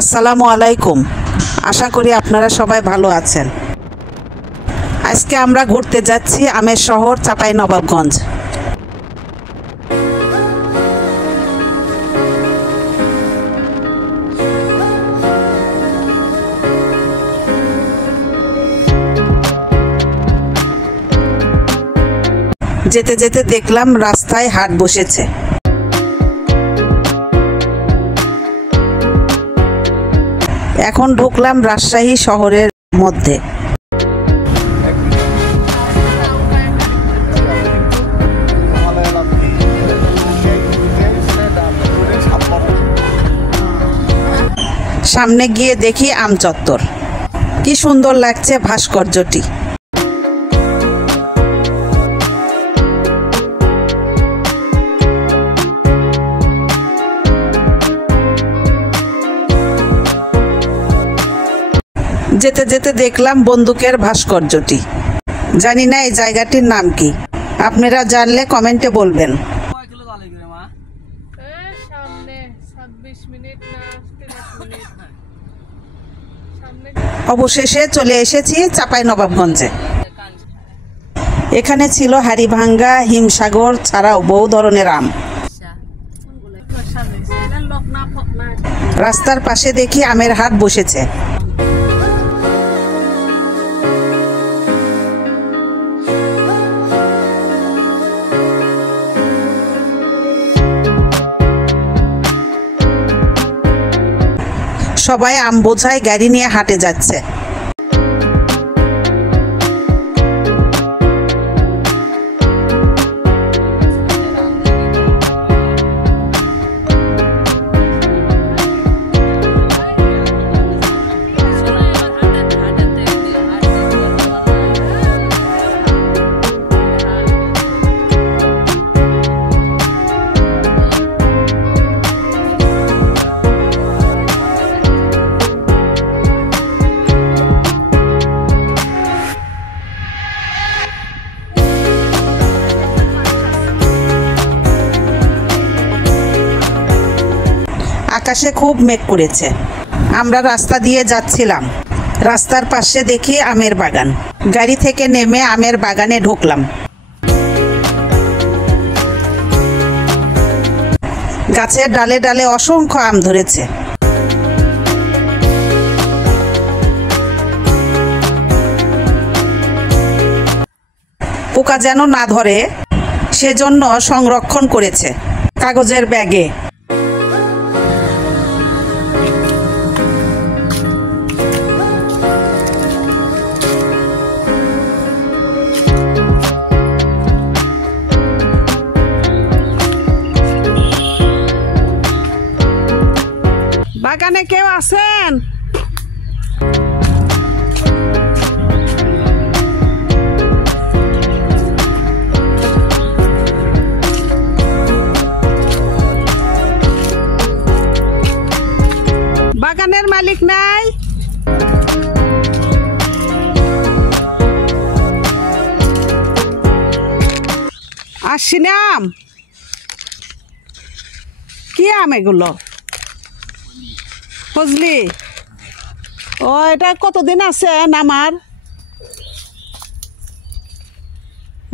আসসালামু আলাইকুম। আশা করি আপনারা সবাই ভালো আছেন। আজকে আমরা ঘুরতে যাচ্ছি আমের শহর চাঁপাইনবাবগঞ্জ। যেতে যেতে দেখলাম রাস্তায় হাট বসেছে। এখন ঢুকলাম রাজশাহী শহরের মধ্যে। সামনে গিয়ে দেখি আম চত্বর। কি সুন্দর লাগছে ভাস্কর্যটি। যেতে যেতে দেখলাম বন্দুকের ভাস্কর্যটি। জানি না এই জায়গাটির নাম কি, আপনারা জানলে কমেন্টে বলবেন। অবশেষে চলে এসেছি চাঁপাইনবাবগঞ্জে। এখানে ছিল হাড়িভাঙ্গা, হিমসাগর ছাড়াও বহু ধরনের আম। রাস্তার পাশে দেখি আমের হাট বসেছে। সবাই আম বোঝাই গাড়ি নিয়ে হাটে যাচ্ছে। আকাশে খুব মেঘ করেছে। আমরা রাস্তা দিয়ে যাচ্ছিলাম। রাস্তার পাশে দেখি আমের বাগান। গাড়ি থেকে নেমে আমের বাগানে ঢুকলাম। গাছের ডালে ডালে অসংখ্য আম ধরেছে। পোকা যেন না ধরে সেজন্য সংরক্ষণ করেছে কাগজের ব্যাগে। বাগানে কেউ আছেন? বাগানের মালিক নাই? আসছি না। আম কি আম এগুলো? বুঝলি? ও, এটা কতদিন আছে আমার?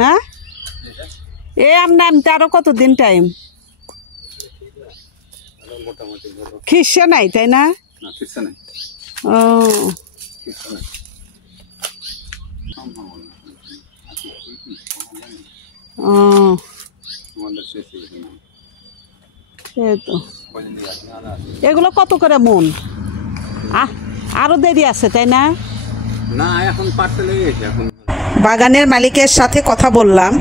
হ্যাঁ, এ আম নামতে আরো কতদিন টাইম? খিসে নাই, তাই না? ও, এগুলো কত করে মন? আরো দেরি আছে, তাই না? বাগানের মালিকের সাথে কথা বললাম।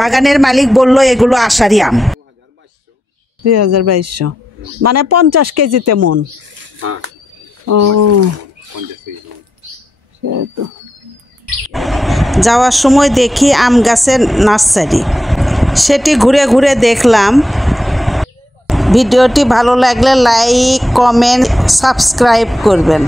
বাগানের মালিক বলল এগুলো আষাঢ়ি আম। 2200 মানে 50 কেজিতে মন। ও, যাওয়ার সময় দেখি আম গাছের নার্সারি। সেটি ঘুরে ঘুরে দেখলাম। ভিডিওটি ভালো লাগলে লাইক, কমেন্ট, সাবস্ক্রাইব করবেন।